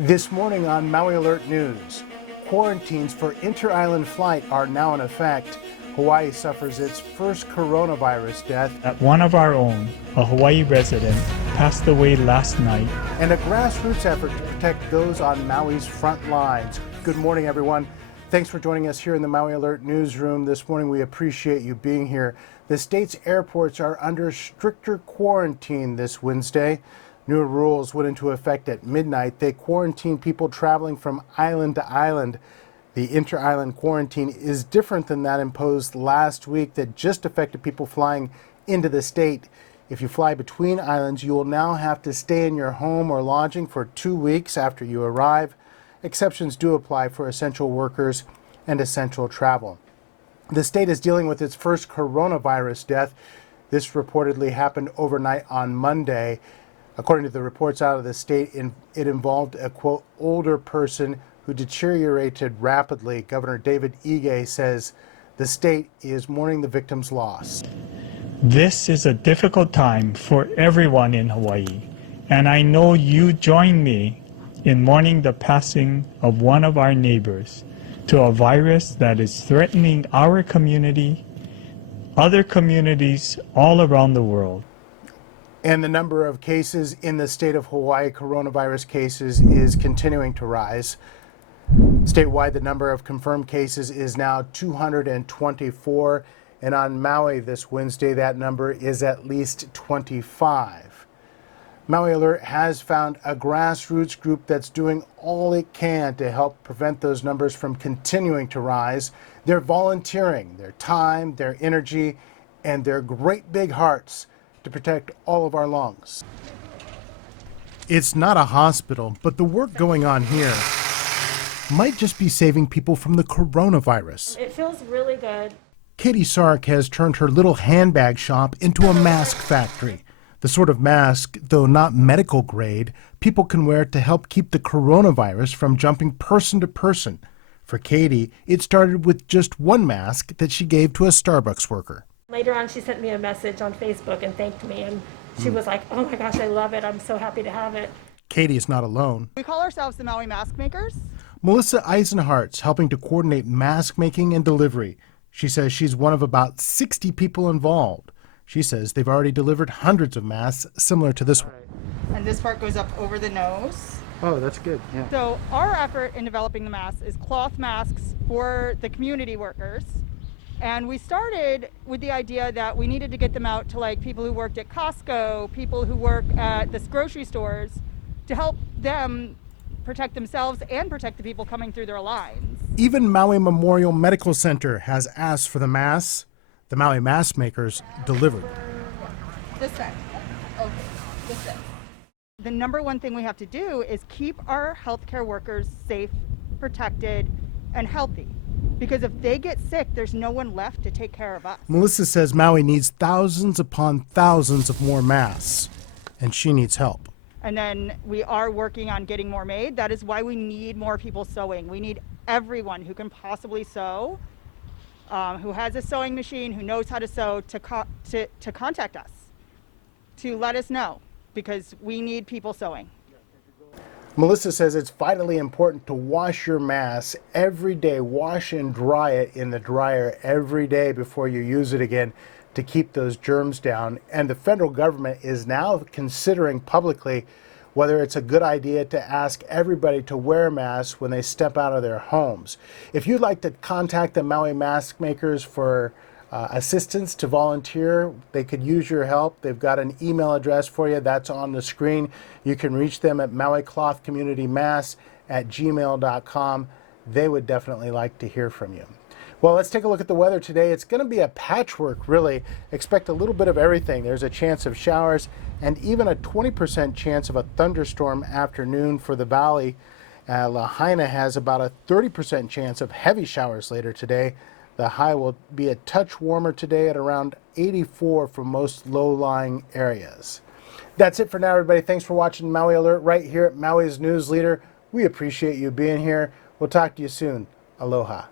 This morning on Maui Alert News, quarantines for inter-island flight are now in effect. Hawaii suffers its first coronavirus death. One of our own, a Hawaii resident, passed away last night. And a grassroots effort to protect those on Maui's front lines. Good morning, everyone. Thanks for joining us here in the Maui Alert Newsroom this morning. We appreciate you being here. The state's airports are under stricter quarantine this Wednesday. New rules went into effect at midnight. They quarantine people traveling from island to island. The inter-island quarantine is different than that imposed last week that just affected people flying into the state. If you fly between islands, you will now have to stay in your home or lodging for 2 weeks after you arrive. Exceptions do apply for essential workers and essential travel. The state is dealing with its first coronavirus death. This reportedly happened overnight on Monday. According to the reports out of the state, it involved a, quote, older person who deteriorated rapidly. Governor David Ige says the state is mourning the victim's loss. This is a difficult time for everyone in Hawaii, and I know you join me in mourning the passing of one of our neighbors to a virus that is threatening our community, other communities all around the world. And the number of cases in the state of Hawaii, coronavirus cases, is continuing to rise. Statewide, the number of confirmed cases is now 224. And on Maui this Wednesday, that number is at least 25. Maui Alert has found a grassroots group that's doing all it can to help prevent those numbers from continuing to rise. They're volunteering their time, their energy, and their great big hearts to protect all of our lungs. It's not a hospital, but the work going on here might just be saving people from the coronavirus. It feels really good. Katie Sark has turned her little handbag shop into a mask factory. The sort of mask, though not medical grade, people can wear to help keep the coronavirus from jumping person to person. For Katie, it started with just one mask that she gave to a Starbucks worker. Later on, she sent me a message on Facebook and thanked me, and she was like, oh my gosh, I love it. I'm so happy to have it. Katie is not alone. We call ourselves the Maui Mask Makers. Melissa Eisenhart's helping to coordinate mask making and delivery. She says she's one of about 60 people involved. She says they've already delivered hundreds of masks similar to this one. And this part goes up over the nose. Oh, that's good. Yeah. So our effort in developing the masks is cloth masks for the community workers. And we started with the idea that we needed to get them out to like people who worked at Costco, people who work at the grocery stores, to help them protect themselves and protect the people coming through their lines. Even Maui Memorial Medical Center has asked for the masks. The Maui Mask Makers delivered. This way. Okay, this way. The number one thing we have to do is keep our healthcare workers safe, protected, and healthy. Because if they get sick, there's no one left to take care of us. Melissa says Maui needs thousands upon thousands of more masks, and she needs help. And then we are working on getting more made. That is why we need more people sewing. We need everyone who can possibly sew, who has a sewing machine, who knows how to sew, to contact us, to let us know, because we need people sewing. Melissa says it's vitally important to wash your mask every day. Wash and dry it in the dryer every day before you use it again to keep those germs down. And the federal government is now considering publicly whether it's a good idea to ask everybody to wear masks when they step out of their homes. If you'd like to contact the Maui Mask Makers for assistance to volunteer, they could use your help. They've got an email address for you that's on the screen. You can reach them at mauiclothcommunitymass@gmail.com. They would definitely like to hear from you. Well, let's take a look at the weather today. It's going to be a patchwork, really. Expect a little bit of everything. There's a chance of showers and even a 20% chance of a thunderstorm afternoon for the valley. Lahaina has about a 30% chance of heavy showers later today. The high will be a touch warmer today at around 84 for most low-lying areas. That's it for now, everybody. Thanks for watching Maui Alert right here at Maui's News Leader. We appreciate you being here. We'll talk to you soon. Aloha.